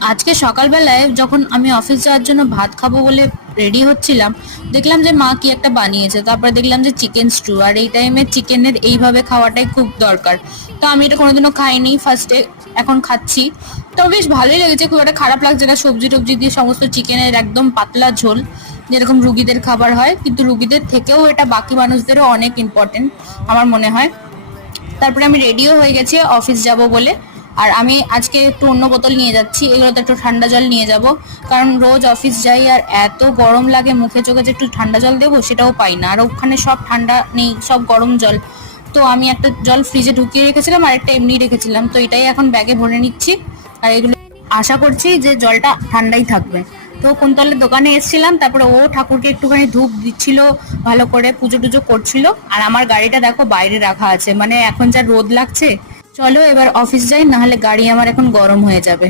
আজকে সকালবেলায় যখন আমি অফিস যাওয়ার জন্য ভাত খাবো বলে রেডি হচ্ছিলাম, দেখলাম যে মা কি একটা বানিয়েছে। তারপরে দেখলাম যে চিকেন স্টু, আর এই টাইমে চিকেনের এইভাবে খাওয়াটাই খুব দরকার। তো আমি এটা কোনোদিনও খাইনি, ফার্স্টে এখন খাচ্ছি। তো বেশ ভালোই লেগেছে, খুব একটা খারাপ লাগছে না। সবজি টবজি দিয়ে সমস্ত চিকেনের একদম পাতলা ঝোল, যেরকম রুগীদের খাবার হয়, কিন্তু রুগীদের থেকেও এটা বাকি মানুষদেরও অনেক ইম্পর্টেন্ট আমার মনে হয়। তারপরে আমি রেডিও হয়ে গেছি অফিস যাব বলে। আর আমি আজকে একটু অন্য বোতল নিয়ে যাচ্ছি, এগুলোতে একটু ঠান্ডা জল নিয়ে যাব। কারণ রোজ অফিস যাই আর এত গরম লাগে, মুখে চোখে যে একটু ঠান্ডা জল দেবো সেটাও পাই না। আর ওখানে সব ঠান্ডা নেই, সব গরম জল। তো আমি একটা জল ফ্রিজে ঢুকিয়ে রেখেছিলাম আর একটা এমনি রেখেছিলাম, তো এটাই এখন ব্যাগে ভরে নিচ্ছি। আর এগুলো আশা করছি যে জলটা ঠান্ডাই থাকবে। তো কুন্তলের দোকানে এসেছিলাম, তারপরে ও ঠাকুরকে একটুখানি ধূপ দিচ্ছিল, ভালো করে পুজো টুজো করছিল। আর আমার গাড়িটা দেখো বাইরে রাখা আছে, মানে এখন যা রোদ লাগছে। চলো এবার অফিস যাই, নাহলে গাড়ি আমার এখন গরম হয়ে যাবে।